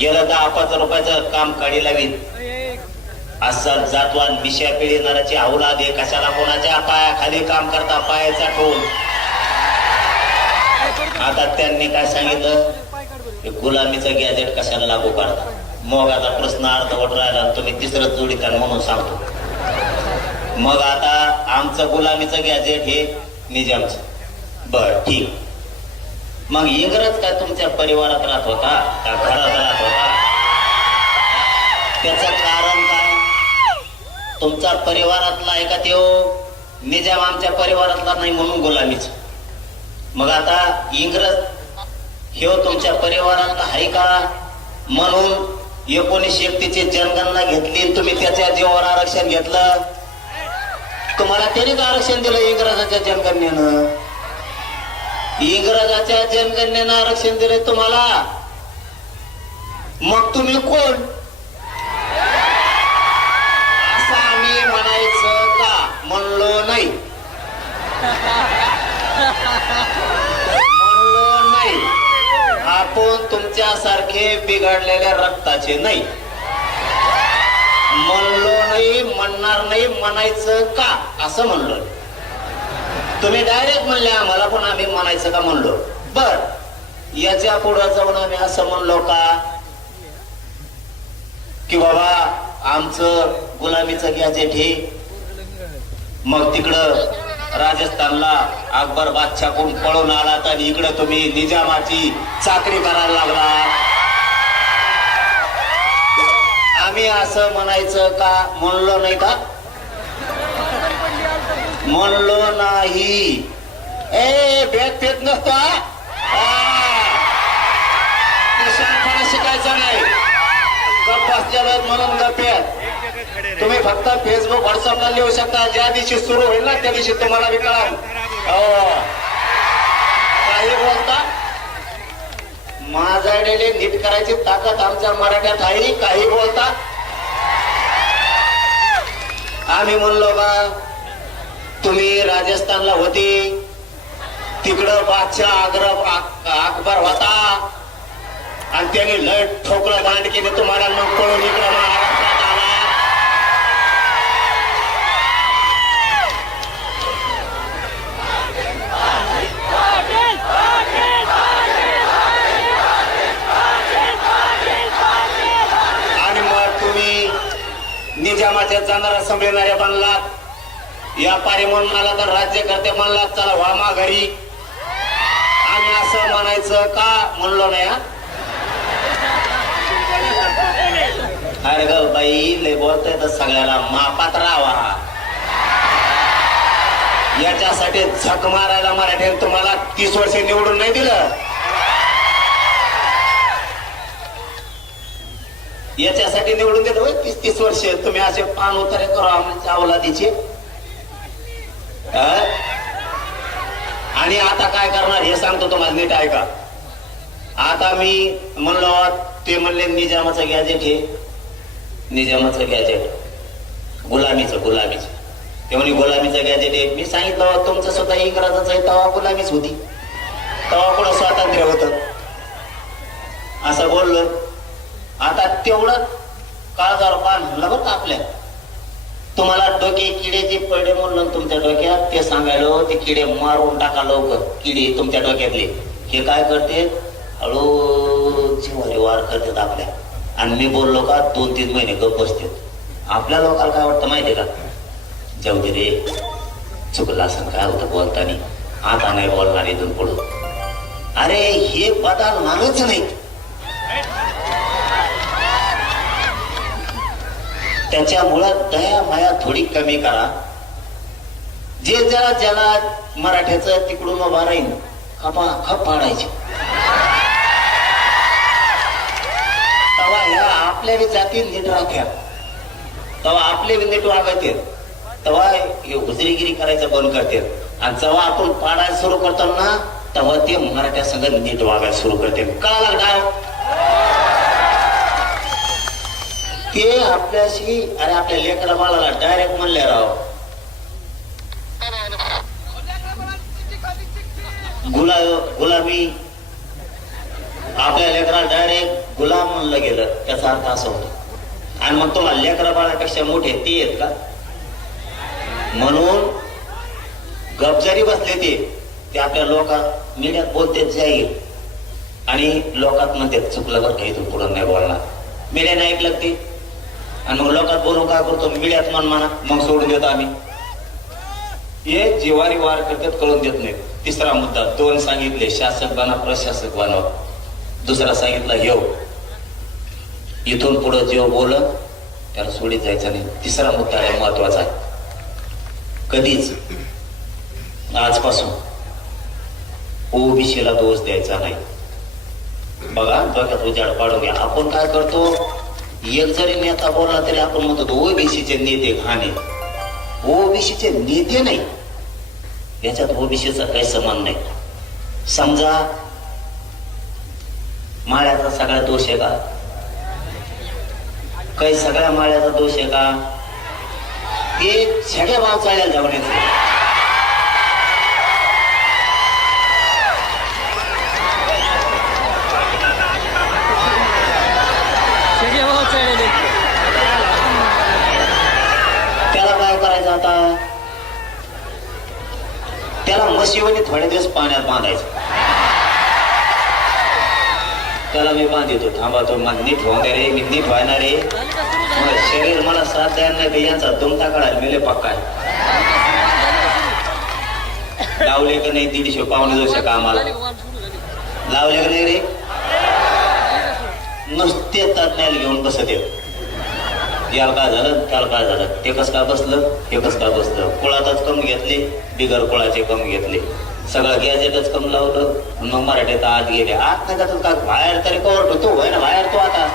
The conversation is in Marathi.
गेलं दहा पाच रुपयाचं काम काढी लावीत असं जातवान मिशा पिढी नराची अवलाद आहे. कशाला कोणाच्या पायाखाली काम करता? पायाचा ठोन. आता त्यांनी काय सांगितलं? की गुलामीचं गॅजेट कशाला लागू करता? मग आता प्रश्न अर्धवट राहिला. तुम्ही तिसरं जोडीत म्हणून सांगतो. मग आता आमचं गुलामीचं गॅजेट हे निजामचं. बर ठीक. मग इंग्रज काय तुमच्या परिवारात राहत होता? का घरात राहत होता? त्याच कारण काय? तुमचा परिवारातला आहे का त्यो? निजाम आमच्या परिवारातला नाही म्हणून गुलामीच. मग आता इंग्रज ह्यो तुमच्या परिवारातला आहे का? म्हणून एकोणीसशे एकतीची जनगणना घेतली तुम्ही त्याच्या जीवावर आरक्षण घेतलं? तुम्हाला त्यानेच आरक्षण दिलं इंग्रजाच्या जनगणनेनं. इंग्रजाच्या जनगणनेनं आरक्षण दिले तुम्हाला. मग तुम्ही कोण? असं आम्ही म्हणायचं का? म्हणलो नाही. म्हणलो नाही. आपण तुमच्यासारखे बिघडलेल्या रक्ताचे नाही. म्हणलो नाही म्हणणार नाही म्हणायचं का? असं म्हणलो. तुम्ही डायरेक्ट म्हणले आम्हाला पण आम्ही म्हणायचं का? म्हणलो. बर. याच्यापुढे जाऊन आम्ही असं म्हणलो का? की बाबा आमचं गुलामीचं गॅजेट हे मग तिकडं राजस्थानला अकबर बादशाह कोण पळून आलात आणि इकडं तुम्ही निजामाची चाकरी करायला लागला आम्ही असं म्हणायचं का? म्हणलो नाही का? म्हणलो नाही. ए भेद फेत नसतो? शहाणपणा शिकायचं नाही. गप असलेलं म्हणून गप्प तुम्ही फक्त फेसबुक व्हॉट्सअपला लिहू शकता. ज्या दिवशी सुरू होईल ना त्या दिवशी तुम्हाला बी हो. काही बोलता? माझ्याकडे नीट करायची ताकद आमच्या मराठ्यात आहे. काही बोलता? आम्ही म्हणलो बा तुम्ही राजस्थानला होते. तिकडं बादशाह आग्रा अकबर होता. आणि त्याने लय ठोकलं दांडकीने तुम्हाला मग पळून इकडं महाराष्ट्रात आला. आणि मग तुम्ही निजामाच्या जाणारा संभळणाऱ्या बनलात. व्यापारी म्हणून आला तर राज्यकर्ते म्हणला चला व्हा घरी. आम्ही असं म्हणायचं का? म्हणलो नाही हा? अरे ग बाई लय बोलतोय तर सगळ्याला मापात राहावा याच्यासाठी झक मारायला मराठ्याने तुम्हाला तीस वर्ष निवडून नाही दिलं. याच्यासाठी निवडून देतो तीस तीस वर्ष. तुम्ही असे पान उतारे करू आमच्या अवलादीचे आणि आता काय करणार? हे सांगतो तुम्हाला नीट ऐका. आता मी म्हणलो ते म्हणले निजामाचं गॅजेट हे. निजामाचं गॅजेट गुलामीचं गुलामीचं. ते म्हणे गुलामीचं गॅजेट आहे मी सांगितलं तुमचं स्वतः इंग्रजाचं आहे तेव्हा गुलामीच होती. तेव्हा कुठं स्वातंत्र्य होत? असं बोललो. आता तेवढं काळजार पान लगत आपल्या तुम्हाला डोके किडेचे पडले म्हणलं तुमच्या डोक्यात ते सांगायलो ते किडे मारून टाका लवकर. किडे तुमच्या डोक्यातले. हे काय करते? हळू जीवारी वार करतात आपल्या. आणि मी बोललो का दोन तीन महिने गप बसते आपल्या लोकांना काय वाटतं माहितीये का? जाऊ दे रे. चुकला असं काय होतं बोलताना? आता नाही बोलणार इथून पुढं. अरे हे बदलणारच नाही त्याच्यामुळं दया माया थोडी कमी करा. जे जरा ज्याला मराठ्याचं तिकडून उभा राहील खपा खप पाडायचे तेव्हा ह्या आपल्या बी जाती नीट राख्या. तेव्हा आपले बी नीट वागायचे तेव्हा हे उजरीगिरी करायचं बंद करते आणि जेव्हा आपण पाडायला सुरू करतो ना तेव्हा ते मराठ्या संघ नीट वागायला सुरू करते कळाला काय ते आपल्याशी अरे आपल्या लेकरा बाळाला डायरेक्ट म्हणले राव. गुला गुलाबी आपल्या लेकरा डायरेक्ट गुलाम म्हणलं गेलं. त्याचा अर्थ असा होतो. आणि मग तुम्हाला लेकरा बाळापेक्षा मोठे ते आहेत का? म्हणून गपजारी बसले ते ते आपल्या लोकात मीडियात बोलतेच जाईल. आणि लोकात म्हणते चुकलं बरं काही तू पुढं नाही बोलणार. मीडियाने ऐकलं ते? आणि मग लोकात बोलून काय करतो? मीडियात मन म्हणा. मग सोडून देतो आम्ही. हे जिवारी वार करतात कळून देत नाही तिसरा मुद्दा दोन सांगितले शासक बना प्रशासक बनव दुसरा सांगितला येऊ इथून पुढं जेव बोल त्याला सोडीत जायचं नाही. तिसरा मुद्दा आहे महत्त्वाचा आहे. कधीच आजपासून ओबीसीला दोष द्यायचा नाही. बघा डोक्यात उजाड पाडून घ्या. आपण काय करतो? एक जरी नेता बोलला तरी आपण म्हणतो ओबीसीचे नेते घाणे. ओबीसीचे नेते नाही. याच्यात ओबीसीचा काही समान नाही. समजा माळ्याचा सगळा दोष आहे का? काही सगळ्या माळ्याचा दोष आहे का? ते सगळ्या भाव चालायला जाऊन सगळे भाव चालले त्याला काय करायचं आता? त्याला म्हशीवणी थोडे दिवस पाण्यात बांधायचं. त्याला मी बांधितो. थांबा तो मग नीट होऊन रे मी नीट व्हायना रे. शरीर मला साथ द्यायला नाही यांचा तुमचा काढायला मेले पक्का लावले का नाही दीडशे पावणे दोनशे कामाला. लावले का नाही रे? नुसते तज्ञाला घेऊन बसत येत याला काय झालं? त्याला काय झालं? ते कस काय बसलं? हे कस काय बसलं? कुळातच कम घेतले बिगर कुळाचे कम घेतले. सगळं गॅजेटच कम लावलं. मग मराठीत आत गेले. आत नाही जातात का बाहेर तरी कवर तो होय ना बाहेर तो आता.